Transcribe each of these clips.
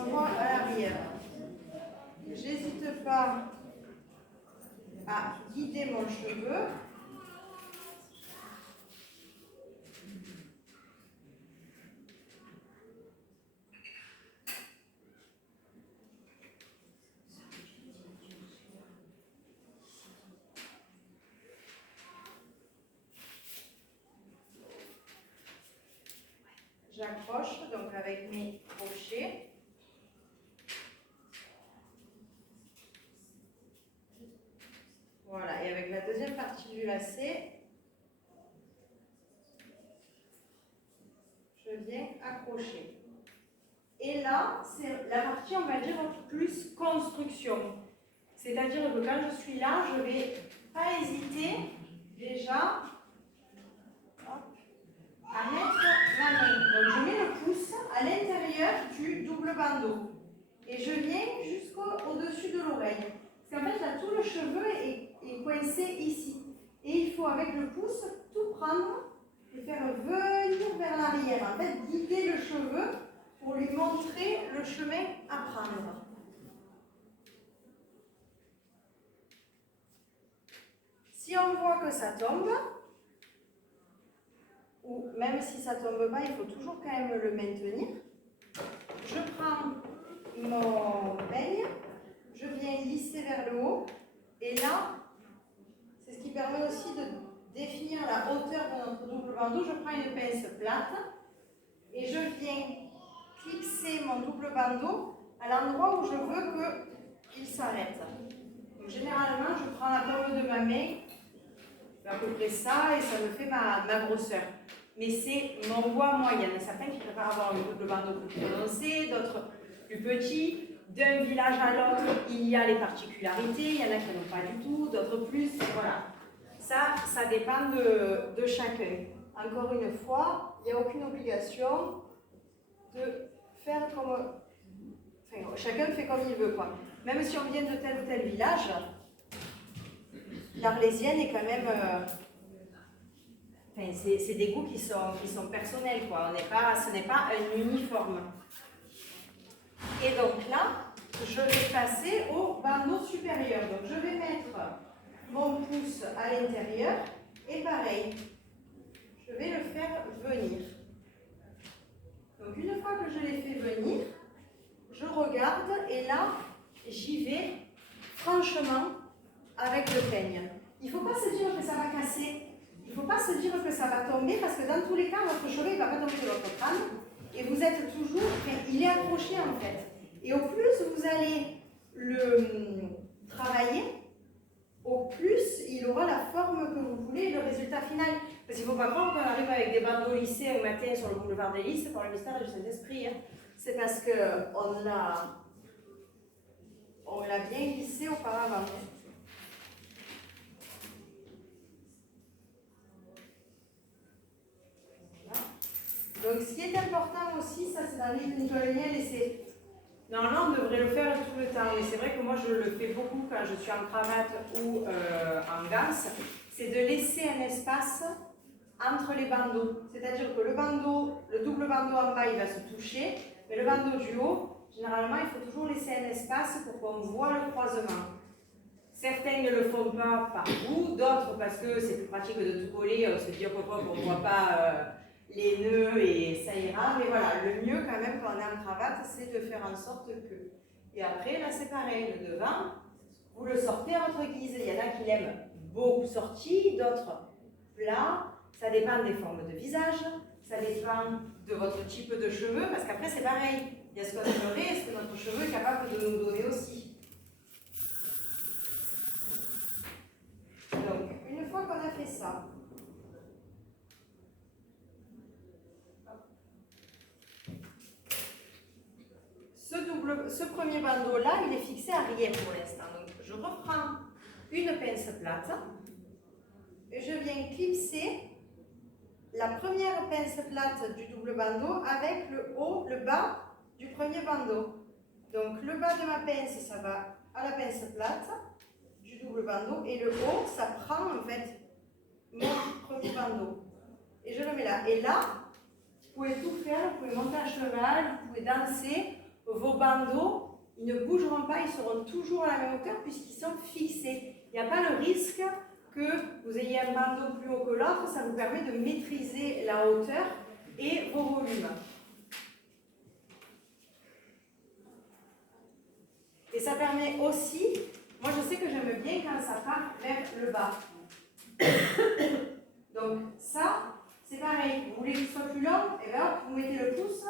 l'envoie à l'arrière. J'hésite pas à guider mon cheveu. J'accroche donc avec mes crochets. Voilà, et avec la deuxième partie du lacet, je viens accrocher. Et là, c'est la partie, on va dire, plus construction. C'est-à-dire que quand je suis là, je ne vais pas hésiter déjà à mettre ma main. Donc je mets le pouce à l'intérieur du double bandeau. Et je viens jusqu'au-dessus de l'oreille. Parce qu'en fait, là, tout le cheveu est coincé ici. Et il faut, avec le pouce, tout prendre et faire venir vers l'arrière. En fait, guider le cheveu pour lui montrer le chemin à prendre. Si on voit que ça tombe, ou même si ça ne tombe pas, il faut toujours quand même le maintenir. Je prends mon peigne, je viens lisser vers le haut, et là, c'est ce qui permet aussi de définir la hauteur de notre double bandeau. Je prends une pince plate et je viens clipser mon double bandeau à l'endroit où je veux qu'il s'arrête. Donc généralement, je prends la paume de ma main, à peu près ça, et ça me fait ma grosseur. Mais c'est mon doigt moyen. Il y en a certains qui préfèrent avoir un double bandeau plus prononcé, d'autres plus petits. D'un village à l'autre, il y a les particularités. Il y en a qui n'en ont pas du tout, d'autres plus. Voilà. Ça dépend de chacun. Encore une fois, il n'y a aucune obligation de faire comme... Enfin, chacun fait comme il veut, quoi. Même si on vient de tel ou tel village, l'Arlésienne est quand même... Enfin, c'est des goûts qui sont personnels, quoi. Ce n'est pas un uniforme. Et donc là, je vais passer au bandeau supérieur. Donc je vais mettre mon pouce à l'intérieur et pareil, je vais le faire venir. Donc une fois que je l'ai fait venir, je regarde et là, j'y vais franchement avec le peigne. Il ne faut pas se dire que ça va casser. Il ne faut pas se dire que ça va tomber parce que dans tous les cas, votre cheveu ne va pas tomber de votre crâne et vous êtes toujours, enfin, il est accroché en fait. Et au plus vous allez le travailler, au plus il aura la forme que vous voulez, le résultat final. Parce qu'il ne faut pas croire qu'on arrive avec des bandeaux lissés au matin sur le boulevard des Lys pour le mystère du Saint-Esprit. Hein. C'est parce qu'on l'a bien lissé auparavant. Donc, ce qui est important aussi, ça c'est dans l'huile nettoyée, et c'est... Normalement, on devrait le faire tout le temps, mais c'est vrai que moi je le fais beaucoup quand je suis en cravate ou en ganse, c'est de laisser un espace entre les bandeaux. C'est-à-dire que le double bandeau en bas, il va se toucher, mais le bandeau du haut, généralement, il faut toujours laisser un espace pour qu'on voit le croisement. Certains ne le font pas par goût, d'autres parce que c'est plus pratique de tout coller, se dire qu'on ne voit pas les nœuds et ça ira. Mais voilà, le mieux quand même quand on est en cravate, c'est de faire en sorte que... Et après, là c'est pareil, le devant, vous le sortez à votre guise. Il y en a qui l'aiment beaucoup sorti, d'autres plats. Ça dépend des formes de visage, ça dépend de votre type de cheveux, parce qu'après c'est pareil. Il y a ce qu'on aimerait et ce que notre cheveu est capable de nous donner aussi. Donc, une fois qu'on a fait ça, ce premier bandeau-là, il est fixé à rien pour l'instant. Donc, je reprends une pince plate et je viens clipser la première pince plate du double bandeau avec le haut, le bas du premier bandeau. Donc, le bas de ma pince, ça va à la pince plate du double bandeau et le haut, ça prend en fait mon premier bandeau. Et je le mets là. Et là, vous pouvez tout faire, vous pouvez monter à cheval, vous pouvez danser. vos bandeaux, ils ne bougeront pas, ils seront toujours à la même hauteur puisqu'ils sont fixés. Il n'y a pas le risque que vous ayez un bandeau plus haut que l'autre, ça vous permet de maîtriser la hauteur et vos volumes. Et ça permet aussi, moi je sais que j'aime bien quand ça part vers le bas. Donc ça, c'est pareil, vous voulez qu'il soit plus long, et bien hop, vous mettez le pouce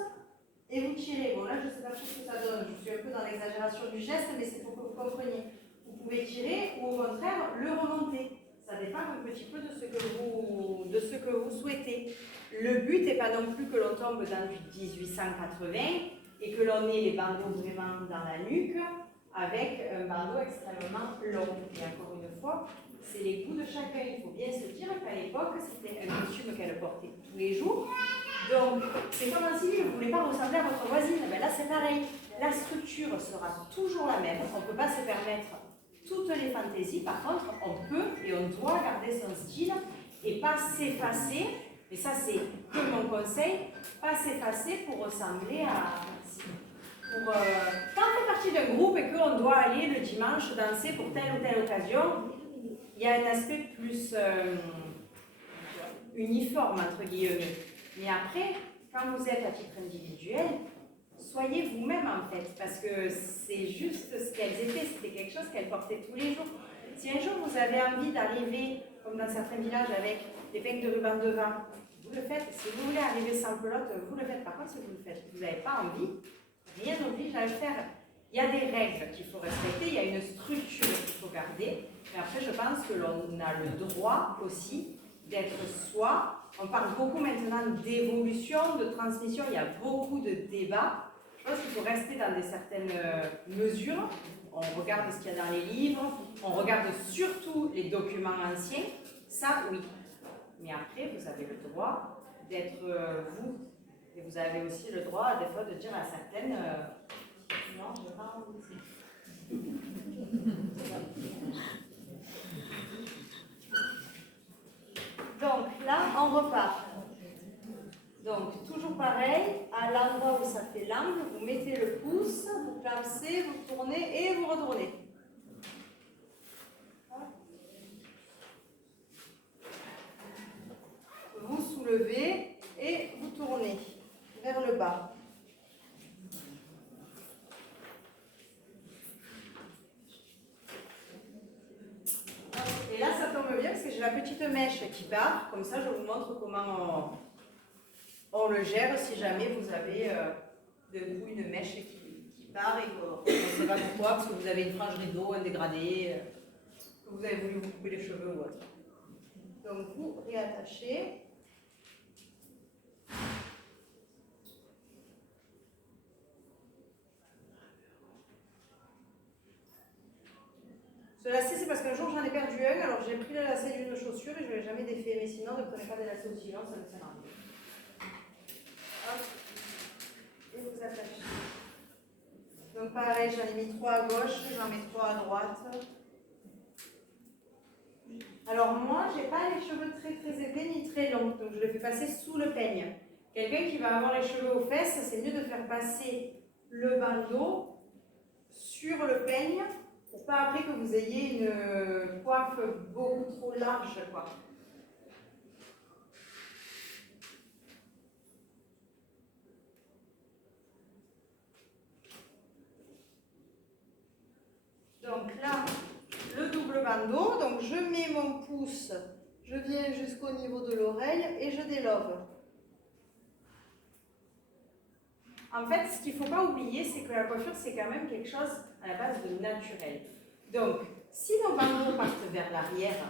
et vous tirez. Bon là je ne sais pas trop ce que ça donne, je suis un peu dans l'exagération du geste, mais c'est pour que vous compreniez. Vous pouvez tirer ou au contraire le remonter. Ça dépend un petit peu de ce que vous souhaitez. Le but n'est pas non plus que l'on tombe dans du 1880 et que l'on ait les bandeaux vraiment dans la nuque avec un bandeau extrêmement long. Et encore une fois, c'est les goûts de chacun. Il faut bien se dire qu'à l'époque, c'était un costume qu'elle portait tous les jours. Donc, c'est comme si vous ne voulez pas ressembler à votre voisine. Ben là, c'est pareil. La structure sera toujours la même. On ne peut pas se permettre toutes les fantaisies. Par contre, on peut et on doit garder son style et pas s'effacer. Et ça, c'est que mon conseil, pas s'effacer pour ressembler à... quand on fait partie d'un groupe et qu'on doit aller le dimanche danser pour telle ou telle occasion, il y a un aspect plus uniforme, entre guillemets. Mais après, quand vous êtes à titre individuel, soyez vous-même en fait, parce que c'est juste ce qu'elles étaient, c'était quelque chose qu'elles portaient tous les jours. Si un jour vous avez envie d'arriver, comme dans certains villages, avec des peignes de ruban de vin, vous le faites. Si vous voulez arriver sans pelote, vous le faites. Par contre, si vous le faites, vous n'avez pas envie, rien n'oblige à le faire. Il y a des règles qu'il faut respecter, il y a une structure qu'il faut garder. Mais après, je pense que l'on a le droit aussi d'être soi. On parle beaucoup maintenant d'évolution, de transmission, il y a beaucoup de débats. Je pense qu'il faut rester dans certaines mesures. On regarde ce qu'il y a dans les livres, on regarde surtout les documents anciens. Ça, oui. Mais après, vous avez le droit d'être vous. Et vous avez aussi le droit, des fois, de dire à certaines non, je n'ai pas envie. Donc là, on repart. Donc, toujours pareil, à l'endroit où ça fait l'angle, vous mettez le pouce, vous placez, vous tournez et vous retournez. Vous soulevez et vous tournez vers le bas. Et là, ça tombe bien parce que j'ai la petite mèche qui part. Comme ça, je vous montre comment on le gère si jamais vous avez d'un coup une mèche qui part et qu'on ne sait pas pourquoi, parce que vous avez une frange rideau, un dégradé, que vous avez voulu vous couper les cheveux ou autre. Donc vous réattachez. Ce lacet, c'est parce qu'un jour j'en ai perdu un, alors j'ai pris le lacet d'une chaussure et je ne l'ai jamais défait. Mais sinon, ne prenez pas des lacets aussi longs, ça ne sert à rien. Hop. Et vous attachez. Donc pareil, j'en ai mis 3 à gauche, j'en mets 3 à droite. Alors moi, je n'ai pas les cheveux très très épais ni très longs, donc je le fais passer sous le peigne. Quelqu'un qui va avoir les cheveux aux fesses, c'est mieux de faire passer le bandeau sur le peigne pour pas après que vous ayez une coiffe beaucoup trop large, quoi. Donc là, le double bandeau, donc je mets mon pouce, je viens jusqu'au niveau de l'oreille et je délobe. En fait, ce qu'il ne faut pas oublier, c'est que la coiffure, c'est quand même quelque chose à la base de naturel. Donc, si nos bandeaux partent vers l'arrière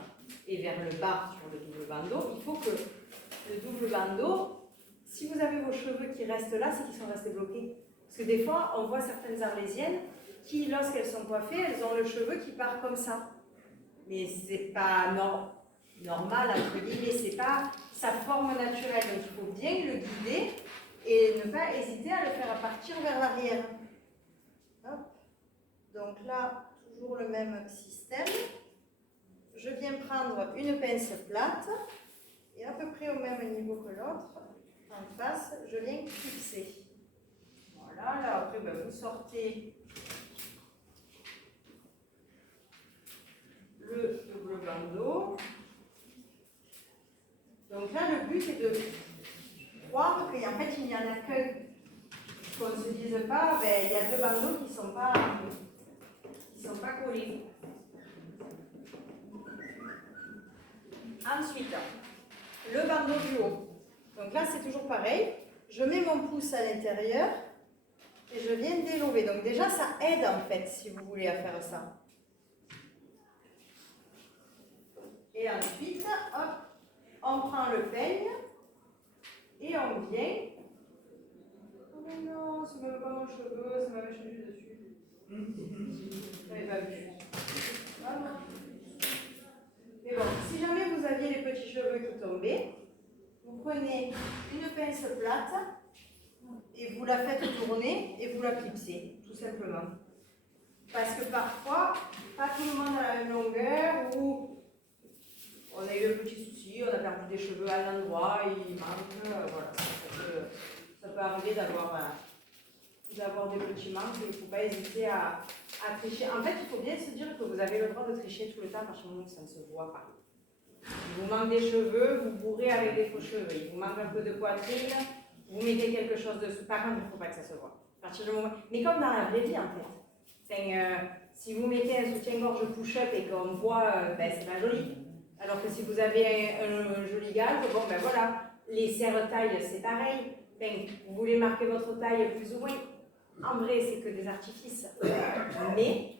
et vers le bas sur le double bandeau, il faut que le double bandeau, si vous avez vos cheveux qui restent là, c'est qu'ils sont restés bloqués. Parce que des fois, on voit certaines arlésiennes qui, lorsqu'elles sont coiffées, elles ont le cheveu qui part comme ça. Mais c'est pas normal, entre guillemets, c'est pas sa forme naturelle. Donc, il faut bien le guider et ne pas hésiter à le faire partir vers l'arrière. Donc là, toujours le même système. Je viens prendre une pince plate et à peu près au même niveau que l'autre, en face, je viens fixer. Voilà. Voilà, là après ben, vous sortez le double bandeau. Donc là, le but est de croire qu'en fait, il n'y en a qu'un. Qu'on ne se dise pas, ben, il y a deux bandeaux qui ne sont pas collés. Ensuite, le bandeau du haut. Donc là, c'est toujours pareil. Je mets mon pouce à l'intérieur et je viens délober. Donc déjà, ça aide en fait, si vous voulez, à faire ça. Et ensuite, hop, on prend le peigne et on vient. Oh non, ça ne me met pas mon cheveu, ça m'avait changé dessus. Je n'avais pas vu. Voilà. Mais bon, si jamais vous aviez les petits cheveux qui tombaient, vous prenez une pince plate et vous la faites tourner et vous la clipsez, tout simplement. Parce que parfois, pas tout le monde a la même longueur ou on a eu un petit souci, on a perdu des cheveux à l'endroit, il manque, voilà. Ça peut arriver d'avoir des petits manques et il ne faut pas hésiter à tricher. En fait, il faut bien se dire que vous avez le droit de tricher tout le temps à partir du moment où ça ne se voit pas. Il vous manque des cheveux, vous bourrez avec des faux cheveux. Il vous manque un peu de poitrine, vous mettez quelque chose dessous. Par contre, il ne faut pas que ça se voit. À partir du moment... Mais comme dans la vraie vie, en fait. Si vous mettez un soutien-gorge push-up et qu'on voit, ben, c'est pas joli. Alors que si vous avez un joli galbe, bon ben voilà, les serre-tailles, c'est pareil. Ben, vous voulez marquer votre taille plus ou moins. En vrai, c'est que des artifices. Mais,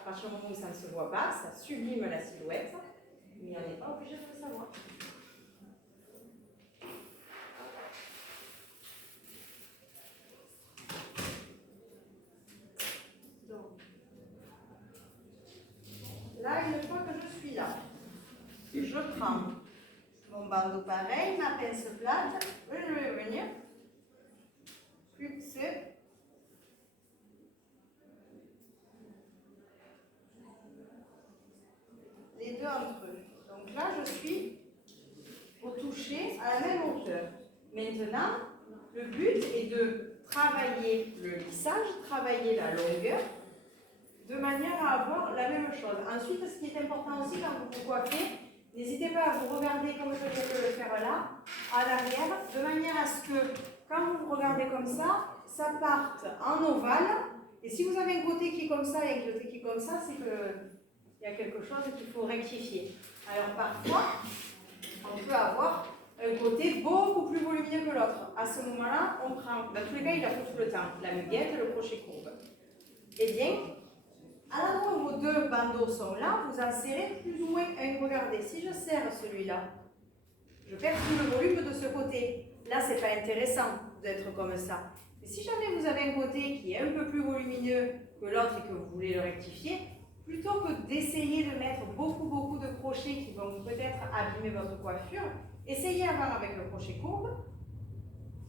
à partir du moment où ça ne se voit pas, ça sublime la silhouette. Mais on n'est pas obligé de le savoir. Donc, là, une fois que je suis là, je prends mon bandeau pareil, ma pince plate, je vais venir fixer les deux entre eux. Donc là, je suis au toucher à la même hauteur. Maintenant, le but est de travailler le lissage, travailler la longueur, de manière à avoir la même chose. Ensuite, ce qui est important aussi quand vous vous coiffez, n'hésitez pas à vous regarder comme je viens de le faire là, à l'arrière, de manière à ce que quand vous vous regardez comme ça parte en ovale. Et si vous avez un côté qui est comme ça et un côté qui est comme ça, c'est qu'il y a quelque chose qu'il faut rectifier. Alors parfois, on peut avoir un côté beaucoup plus volumineux que l'autre. À ce moment-là, on prend, dans tous les cas, il a fait tout le temps, la muguette, le crochet courbe. Eh bien, à l'endroit où vos deux bandeaux sont là, vous en serrez plus ou moins un. Regardez, si je serre celui-là, je perds tout le volume de ce côté. Là, c'est pas intéressant d'être comme ça. Et si jamais vous avez un côté qui est un peu plus volumineux que l'autre et que vous voulez le rectifier, plutôt que d'essayer de mettre beaucoup de crochets qui vont peut-être abîmer votre coiffure, essayez avant avec le crochet courbe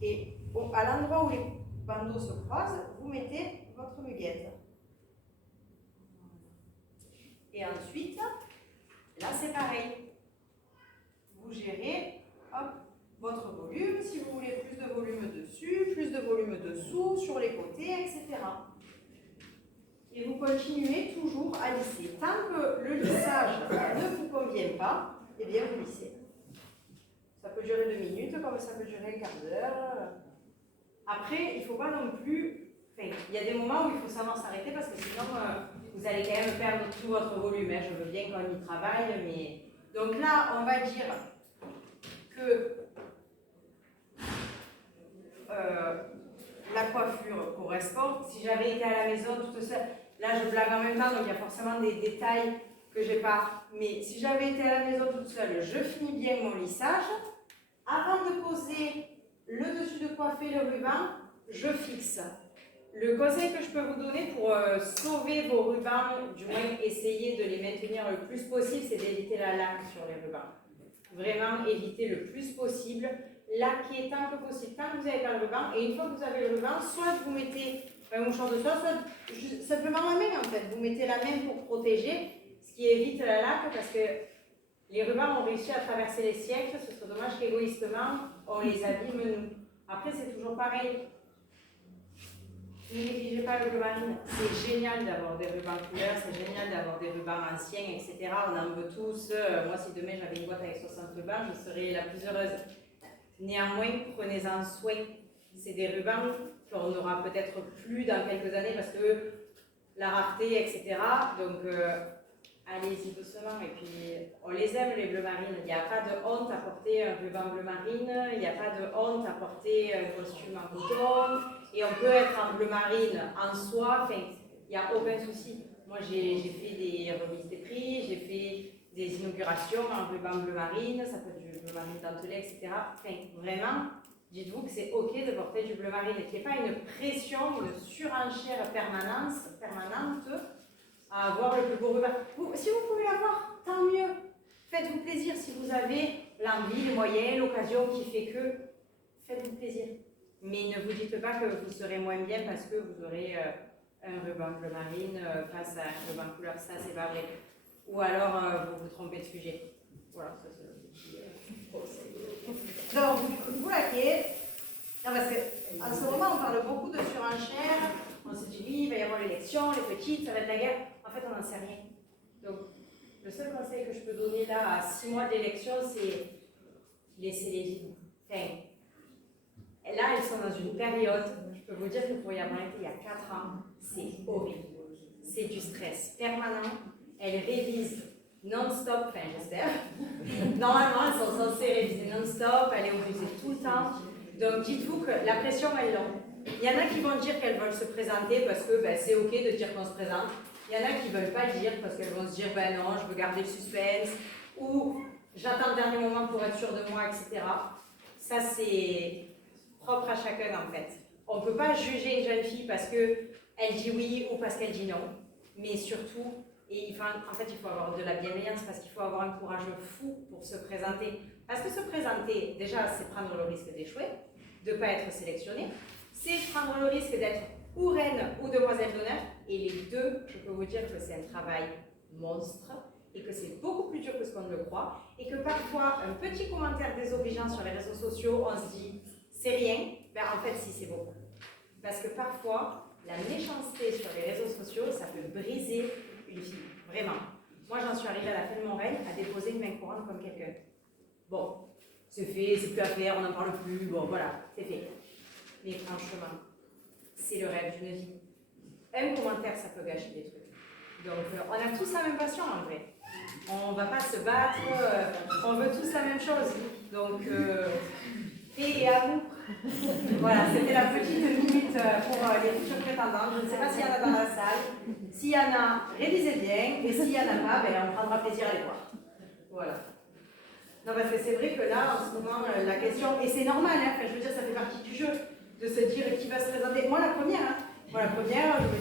et à l'endroit où les bandeaux se croisent, vous mettez votre muguette. Et ensuite, là c'est pareil. Vous gérez hop, votre volume, si vous voulez plus de volume dessus, plus de volume dessous, sur les côtés, etc. Et vous continuez toujours à lisser. Tant que le lissage ne vous convient pas, eh bien vous lissez. Ça peut durer 2 minutes, comme ça peut durer un quart d'heure. Après, il ne faut pas non plus... Enfin, il y a des moments où il faut savoir s'arrêter parce que sinon, vous allez quand même perdre tout votre volume. Hein. Je veux bien qu'on y travaille, mais... Donc là, on va dire que la coiffure correspond. Si j'avais été à la maison toute seule... Là, je blague en même temps, donc il y a forcément des détails que j'ai pas. Mais si j'avais été à la maison toute seule, je finis bien mon lissage. Avant de poser le dessus de coiffer le ruban, je fixe. Le conseil que je peux vous donner pour sauver vos rubans, du moins essayer de les maintenir le plus possible, c'est d'éviter la laque sur les rubans. Vraiment éviter le plus possible. Laquer tant que possible, tant que vous n'avez pas le ruban. Et une fois que vous avez le ruban, soit vous mettez un mouchoir de soie, soit simplement la main en fait. Vous mettez la main pour protéger, ce qui évite la laque parce que les rubans ont réussi à traverser les siècles. Ce serait dommage qu'égoïstement, on les abîme nous. Après, c'est toujours pareil. Ne négligez pas le bleu marine, c'est génial d'avoir des rubans couleurs, c'est génial d'avoir des rubans anciens, etc. On en veut tous. Moi, si demain j'avais une boîte avec 60 rubans, je serais la plus heureuse. Néanmoins, prenez-en soin. C'est des rubans qu'on n'aura peut-être plus dans quelques années parce que la rareté, etc. Donc, allez-y doucement. Et puis, on les aime, les bleus marines. Il n'y a pas de honte à porter un ruban bleu marine. Il n'y a pas de honte à porter un costume en coton. Et on peut être en bleu marine en soi. Enfin, il n'y a aucun souci. Moi, j'ai fait des remises des prix, j'ai fait des inaugurations en ruban bleu marine. Ça peut être du bleu marine dentelé, etc. Enfin, vraiment, dites-vous que c'est OK de porter du bleu marine et qu'il n'y ait pas une pression, une surenchère permanente à avoir le plus beau ruban. Si vous pouvez l'avoir, tant mieux. Faites-vous plaisir si vous avez l'envie, les moyens, l'occasion qui fait que. Faites-vous plaisir. Mais ne vous dites pas que vous serez moins bien parce que vous aurez un ruban bleu marine face à un ruban couleur. Ça, c'est pas vrai. Ou alors, vous vous trompez de sujet. Voilà, ça c'est le petit conseil. Donc, vous laquez. Non, parce qu'en ce moment, on parle beaucoup de surenchère. On se dit, oui, il va y avoir l'élection, les petites, ça va être la guerre. En fait, on n'en sait rien. Donc, le seul conseil que je peux donner là, à 6 mois d'élection, c'est laissez-les vivre. Enfin, là, elles sont dans une période, je peux vous dire que pour y avoir été il y a 4 ans, c'est horrible. C'est du stress permanent. Elles révisent non-stop, enfin j'espère. Normalement, elles sont censées réviser non-stop, elles est obligée tout le temps. Donc dites-vous que la pression, elle est longue. Il y en a qui vont dire qu'elles veulent se présenter parce que c'est OK de dire qu'on se présente. Il y en a qui ne veulent pas le dire parce qu'elles vont se dire non, je veux garder le suspense ou j'attends le dernier moment pour être sûre de moi, etc. Ça, c'est propre à chacun en fait. On ne peut pas juger une jeune fille parce qu'elle dit oui ou parce qu'elle dit non. Mais surtout, il faut avoir de la bienveillance parce qu'il faut avoir un courage fou pour se présenter. Parce que se présenter, déjà, c'est prendre le risque d'échouer, de ne pas être sélectionné. C'est prendre le risque d'être ou reine ou demoiselle d'honneur. Et les deux, je peux vous dire que c'est un travail monstre et que c'est beaucoup plus dur que ce qu'on ne le croit. Et que parfois, un petit commentaire désobligeant sur les réseaux sociaux, on se dit c'est rien. En fait, si, c'est beaucoup. Parce que parfois, la méchanceté sur les réseaux sociaux, ça peut briser une fille. Vraiment. Moi, j'en suis arrivée à la fin de mon règne à déposer une main courante comme quelqu'un. Bon, c'est fait, c'est plus à faire, on n'en parle plus, bon, voilà, c'est fait. Mais franchement, c'est le rêve d'une vie. Un commentaire, ça peut gâcher des trucs. Donc, on a tous la même passion en vrai. On ne va pas se battre, on veut tous la même chose. Donc, paix et amour. Voilà, c'était la petite minute pour les futurs prétendants. Je ne sais pas s'il y en a dans la salle. S'il y en a, révisez bien. Et s'il n'y en a pas, on prendra plaisir à les voir. Voilà. Non, parce que c'est vrai que là, en ce moment, la question, et c'est normal, je veux dire, ça fait partie du jeu, de se dire qui va se présenter. Moi, la première, je me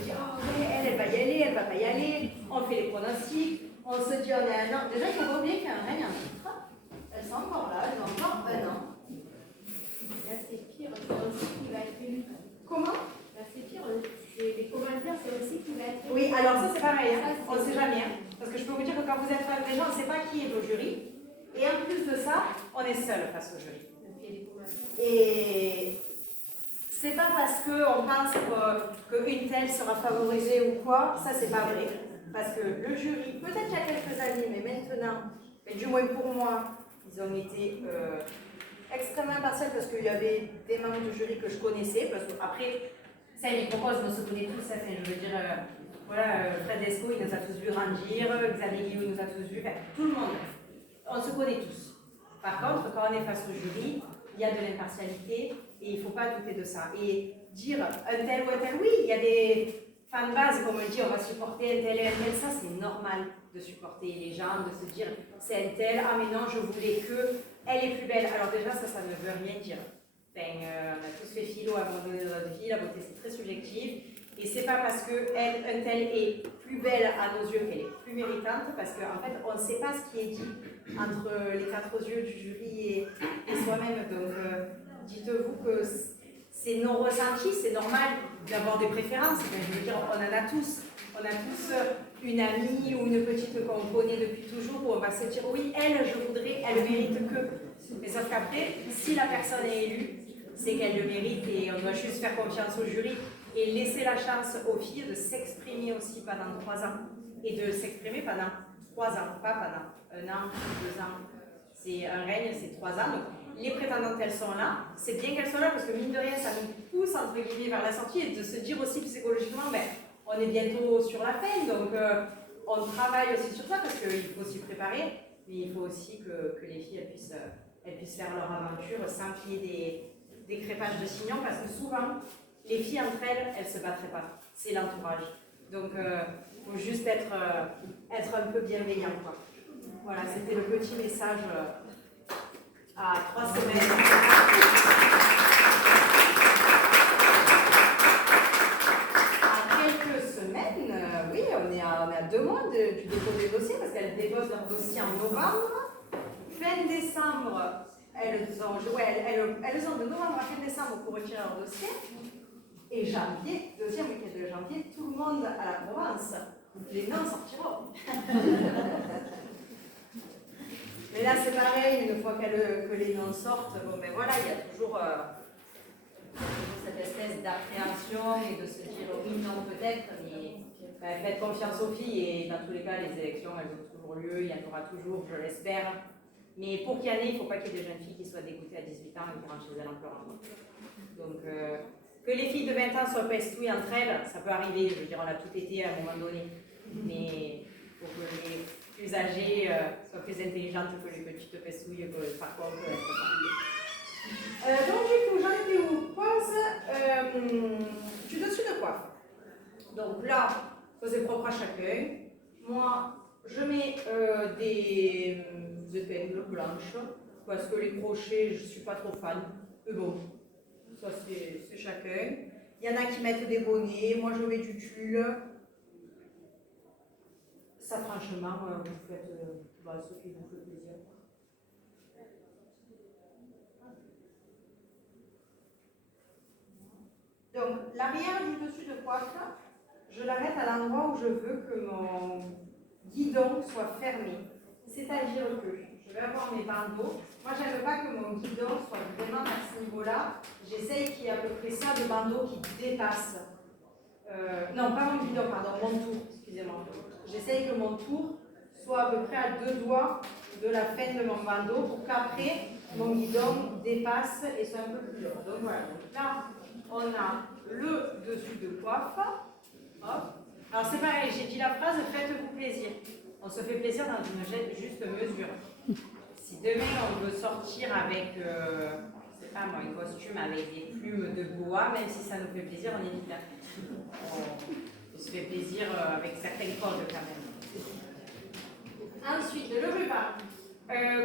dis, oh ouais, elle va y aller, elle va pas y aller. On fait les pronostics, on se dit, on est un an. Déjà, il faut pas oublier qu'il y a un règne, un titre. Elles sont encore là, elles ont encore un an. Là, c'est pire, c'est aussi qui va être élu. Comment? Là, c'est pire, les commentaires, c'est aussi qui va être élu. Oui, alors ça, c'est pareil, on ne sait jamais. Parce que je peux vous dire que quand vous êtes face des gens, on ne sait pas qui est au jury. Et en plus de ça, on est seul face au jury. Et c'est pas parce qu'on pense qu'une telle sera favorisée ou quoi, ça c'est pas vrai. Parce que le jury, peut-être il y a quelques années, mais maintenant, et du moins pour moi, ils ont été extrêmement impartials parce qu'il y avait des membres du jury que je connaissais. Parce qu'après, ça ils proposent, on se connaît tous, ça fait, je veux dire, Fred Esco, il nous a tous vu grandir, Xavier Guillaume nous a tous vu, tout le monde. On se connaît tous. Par contre, quand on est face au jury, il y a de l'impartialité et il ne faut pas douter de ça. Et dire un tel ou un tel, oui, il y a des fans de base, comme on dit, on va supporter un tel et un tel, ça c'est normal de supporter les gens, de se dire c'est un tel, ah mais non, je voulais que, elle est plus belle. Alors déjà, ça ne veut rien dire. On a tous fait philo avant de donner notre vie, la beauté c'est très subjectif. Et c'est pas parce qu'un tel est plus belle à nos yeux qu'elle est plus méritante, parce qu'en fait, on ne sait pas ce qui est dit entre les quatre yeux du jury et soi-même. Donc, dites-vous que c'est nos ressentis, c'est normal d'avoir des préférences. Je veux dire, on en a tous. On a tous une amie ou une petite qu'on connaît depuis toujours où on va se dire oui, elle, je voudrais, elle mérite que. Mais sauf qu'après, si la personne est élue, c'est qu'elle le mérite et on doit juste faire confiance au jury. et laisser la chance aux filles de s'exprimer aussi pendant 3 ans. Et de s'exprimer pendant 3 ans, pas pendant 1 an, 2 ans. C'est un règne, c'est 3 ans. Donc, les prétendantes, elles sont là. C'est bien qu'elles soient là parce que mine de rien, ça nous pousse entre guillemets vers la sortie et de se dire aussi psychologiquement, ben, on est bientôt sur la fin. Donc, on travaille aussi sur ça parce qu'il faut s'y préparer. Mais il faut aussi que les filles elles puissent faire leur aventure sans qu'il y ait des crépages de chignons parce que souvent, les filles entre elles, elles ne se battraient pas. C'est l'entourage. Donc, il faut juste être un peu bienveillant, quoi. Voilà, c'était le petit message à 3 semaines. À quelques semaines, oui, on est à 2 mois du dépôt des dossiers parce qu'elles déposent leur dossier en novembre. Fin décembre, elles ont de novembre à fin décembre pour retirer leur dossier. Et janvier, deuxième week-end de janvier, tout le monde à la Provence. Les noms sortiront. Mais là, c'est pareil, une fois que les noms sortent, bon, ben voilà, il y a toujours cette espèce d'appréhension et de se dire oui, non, peut-être, mais ben, faites confiance aux filles et dans tous les cas, les élections, elles ont toujours lieu, il y en aura toujours, je l'espère. Mais pour qu'il y en ait, il ne faut pas qu'il y ait des jeunes filles qui soient dégoûtées à 18 ans et qui rentrent chez elles en pleurant. Donc, que les filles de 20 ans soient pestouilles entre elles, ça peut arriver, je veux dire, on a tout été à un moment donné. Mais il faut que les plus âgées soient plus intelligentes que les petites pestouilles, par contre, donc du coup, j'en étais où? Pause. Du dessus de coiffe. Donc là, ça c'est propre à chacun. Moi, je mets des épingles blanches, parce que les crochets, je ne suis pas trop fan. Mais bon, ça c'est chacun. Il y en a qui mettent des bonnets, moi je mets du tulle. Ça franchement, vous faites ce qui vous fait plaisir. Donc l'arrière du dessus de coiffe, je l'arrête à l'endroit où je veux que mon guidon soit fermé. C'est-à-dire que je vais avoir mes bandeaux. Moi, je n'aime pas que mon guidon soit vraiment à ce niveau-là. J'essaye qu'il y ait à peu près ça de bandeaux qui dépassent. Non, pas mon guidon, pardon, mon tour, excusez-moi. J'essaye que mon tour soit à peu près à 2 doigts de la fin de mon bandeau pour qu'après, mon guidon dépasse et soit un peu plus long. Donc voilà, donc là, on a le dessus de coiffe. Hop. Alors c'est pareil, j'ai dit la phrase « faites-vous plaisir ». On se fait plaisir dans une juste mesure. Si demain on veut sortir avec, c'est pas moi, un costume avec des plumes de bois, même si ça nous fait plaisir, on évite là. On se fait plaisir avec certaines cordes quand même. Ensuite, le ruban.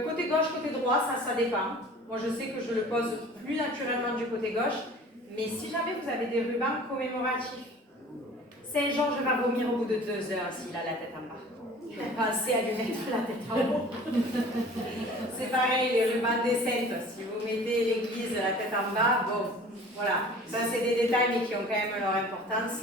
Côté gauche, côté droit, ça dépend. Moi je sais que je le pose plus naturellement du côté gauche, mais si jamais vous avez des rubans commémoratifs, Saint-Georges va vomir au bout de 2 heures s'il a la tête en bas. Pensez à lui mettre la tête en haut. C'est pareil, les rubans des saintes. Si vous mettez l'église la tête en bas, bon, voilà. Ça, c'est des détails, mais qui ont quand même leur importance.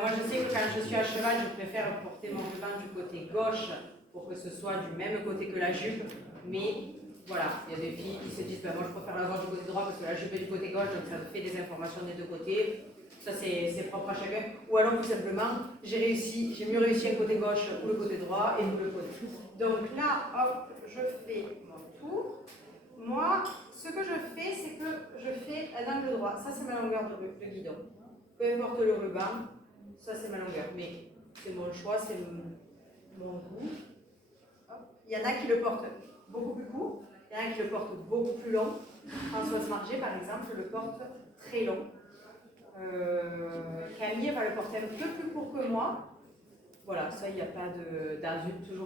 Moi, je sais que quand je suis à cheval, je préfère porter mon ruban du côté gauche pour que ce soit du même côté que la jupe. Mais voilà, il y a des filles qui se disent ben, moi, je préfère l'avoir du côté droit parce que la jupe est du côté gauche, donc ça fait des informations des 2 côtés. Ça, c'est propre à chacun. Ou alors, tout simplement, j'ai mieux réussi un côté gauche ou le côté droit et vous le côté. Donc là, hop, je fais mon tour. Moi, ce que je fais, c'est que je fais un angle droit. Ça, c'est ma longueur de guidon. Peu importe le ruban, ça, c'est ma longueur. Mais c'est mon choix, c'est mon goût. Hop. Il y en a qui le portent beaucoup plus court. Il y en a qui le portent beaucoup plus long. François Marger, par exemple, le porte très long. Camille va le porter un peu plus court que moi. Voilà, ça, il n'y a pas de.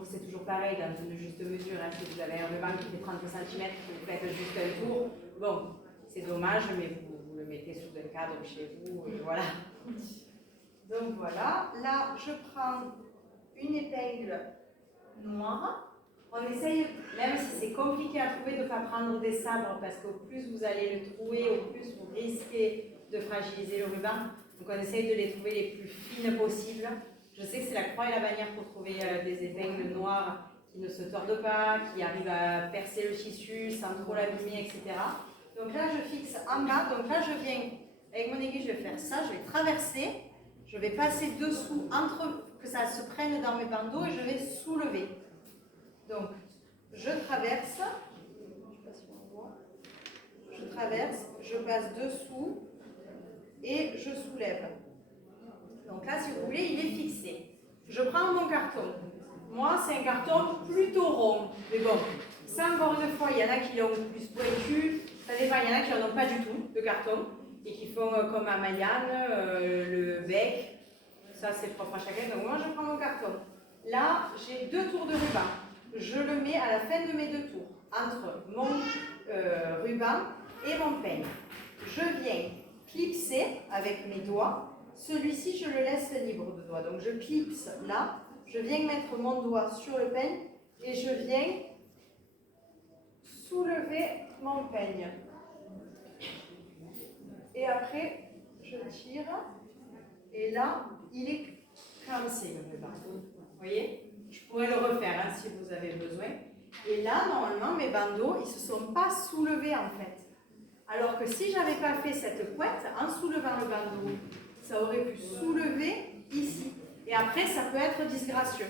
C'est toujours pareil, dans une juste mesure. Hein, si vous avez un ruban qui fait 30 cm, vous faites juste un tour. Bon, c'est dommage, mais vous le mettez sous un cadre chez vous, et voilà. Donc voilà, là, je prends une épingle noire. On essaye, même si c'est compliqué à trouver, de ne pas prendre des sabres, parce qu'au plus vous allez le trouver, au plus vous risquez de fragiliser le ruban. Donc on essaye de les trouver les plus fines possibles. Je sais que c'est la croix et la bannière pour trouver des épingles noires qui ne se tordent pas, qui arrivent à percer le tissu sans trop l'abîmer, etc. Donc là je fixe en bas, donc là je viens Avec mon aiguille, je vais faire ça, je vais traverser, je vais passer dessous, que ça se prenne dans mes bandeaux et je vais soulever. Donc, je traverse, je passe dessous et je soulève. Donc là, si vous voulez, il est fixé. Je prends mon carton. Moi, c'est un carton plutôt rond. Mais bon, ça encore une fois, il y en a qui l'ont plus pointu. Ça dépend, il y en a qui n'en ont pas du tout de carton et qui font comme à Mayanne, le bec. Ça, c'est propre à chacun. Donc moi, je prends mon carton. Là, j'ai 2 tours de ruban. Je le mets à la fin de mes 2 tours, entre mon ruban et mon peigne. Je viens clipser avec mes doigts. Celui-ci, je le laisse libre de doigts. Donc je clipse là. Je viens mettre mon doigt sur le peigne et je viens soulever mon peigne. Et après, je tire. Et là, il est clamsé le ruban. Vous voyez? Je pourrais le refaire hein, si vous avez besoin. Et là, normalement, mes bandeaux, ils ne se sont pas soulevés en fait. Alors que si je n'avais pas fait cette couette, en soulevant le bandeau, ça aurait pu soulever ici. Et après, ça peut être disgracieux.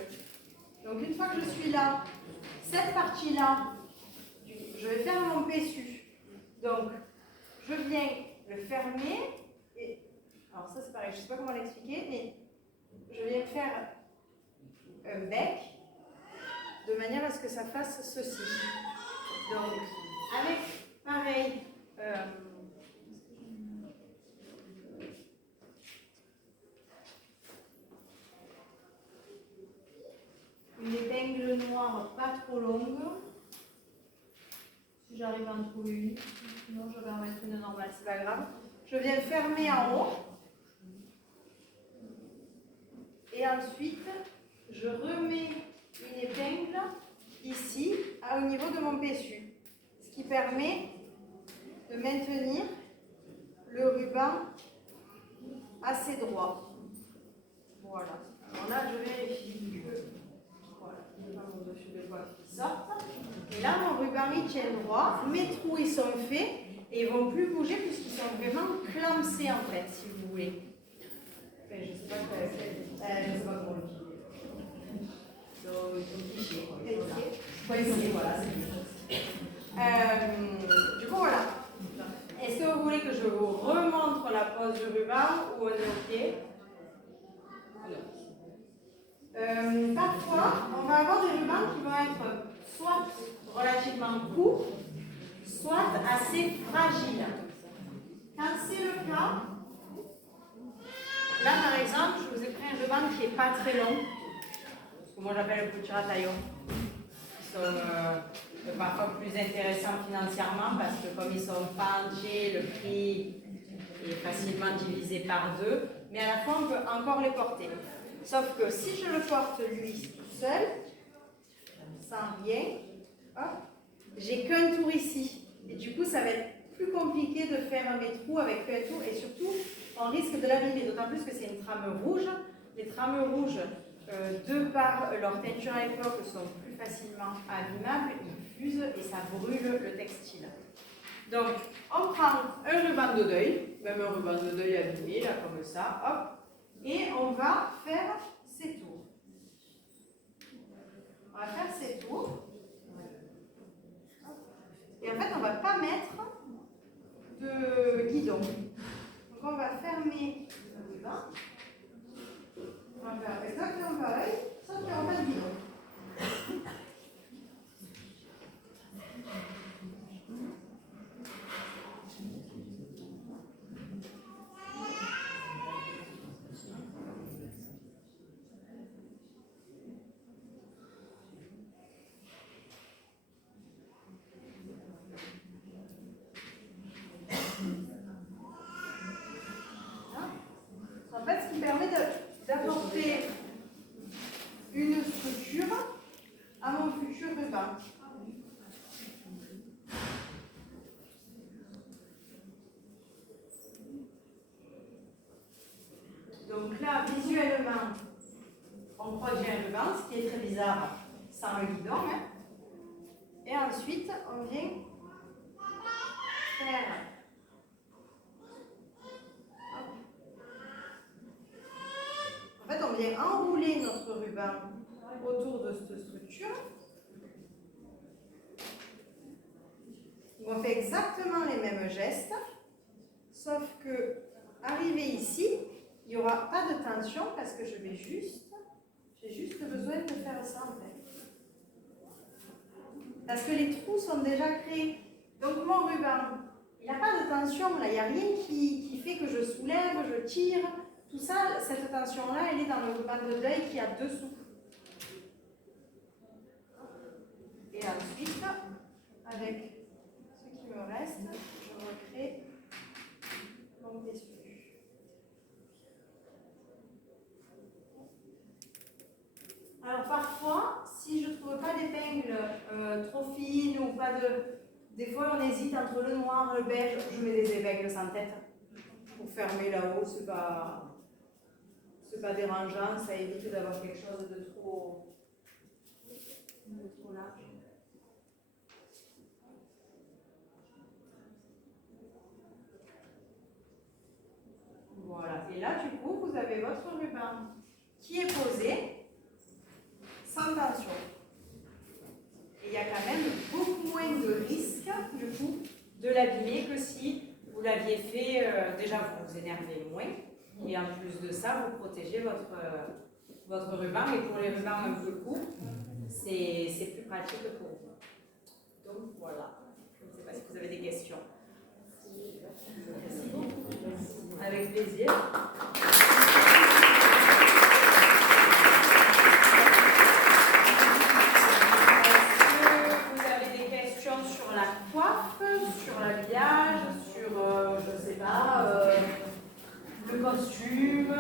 Donc une fois que je suis là, cette partie-là, je vais faire mon pésu. Donc, je viens le fermer. Et, alors ça c'est pareil, je ne sais pas comment l'expliquer, mais je viens faire un bec de manière à ce que ça fasse ceci. Donc, avec pareil, une épingle noire pas trop longue. Si j'arrive à en trouver une, sinon je vais en mettre une normale, c'est pas grave. Je viens fermer en haut. Et ensuite, je remets une épingle ici, au niveau de mon pésu. Ce qui permet de maintenir le ruban assez droit. Voilà. Alors là, je vérifie que voilà, mon dessus de coiffe qui sortent. Et là, mon ruban il tient droit. Mes trous ils sont faits et ils ne vont plus bouger puisqu'ils sont vraiment clamsés en fait, si vous voulez. Enfin, je ne sais pas comment le dire. Voilà, du coup, voilà. Est-ce que vous voulez que je vous remontre la pose du ruban ou on est OK? Parfois, on va avoir des rubans qui vont être soit relativement courts, soit assez fragiles. Quand c'est le cas, là par exemple, je vous ai pris un ruban qui n'est pas très long, ce que moi j'appelle le couture à taillon, qui sont parfois plus intéressants financièrement parce que comme ils sont pas entiers, le prix est facilement divisé par 2, mais à la fois on peut encore les porter. Sauf que si je le porte lui tout seul, sans rien, j'ai qu'un tour ici. Et du coup, ça va être plus compliqué de faire mes trous avec qu'un tour. Et surtout, on risque de l'abîmer. D'autant plus que c'est une trame rouge. Les trames rouges, de par leur teinture à l'époque, sont plus facilement abîmables. Ils fusent et ça brûle le textile. Donc, on prend un ruban de deuil, même un ruban de deuil abîmé, là, comme ça, hop. Et on va faire ces tours. On va faire ces tours. Et en fait, on ne va pas mettre de guidon. Donc, on va fermer le ruban. On va faire exactement pareil, sauf qu'il n'y aura pas de guidon. En fait, ce qui permet d'apporter une structure à mon futur ruban. Donc là, visuellement, on croit que j'ai un ruban, ce qui est très bizarre sans le guidon. Hein. Et ensuite, on vient faire vient enrouler notre ruban autour de cette structure. On fait exactement les mêmes gestes, sauf que, arrivé ici, il n'y aura pas de tension parce que j'ai juste besoin de faire ça en fait. Parce que les trous sont déjà créés. Donc mon ruban, il n'y a pas de tension là, il n'y a rien qui fait que je soulève, je tire. Tout ça, cette tension-là, elle est dans le ruban de deuil qui est dessous. Et ensuite, avec ce qui me reste, je recrée mon tissu. Alors parfois, si je ne trouve pas d'épingle trop fine ou pas de... Des fois on hésite entre le noir et le beige, je mets des épingles sans tête pour fermer là-haut, c'est pas dérangeant, ça évite d'avoir quelque chose de trop large. Voilà, et là du coup vous avez votre ruban qui est posé sans tension. Et il y a quand même beaucoup moins de risque du coup de l'abîmer que si vous l'aviez fait, déjà vous vous énervez moins, et en plus de ça vous protégez votre ruban, et pour les rubans un peu courts, c'est plus pratique pour vous. Donc voilà, je ne sais pas si vous avez des questions. Avec plaisir. Sur la coiffe, sur l'habillage, sur, je sais pas, le costume,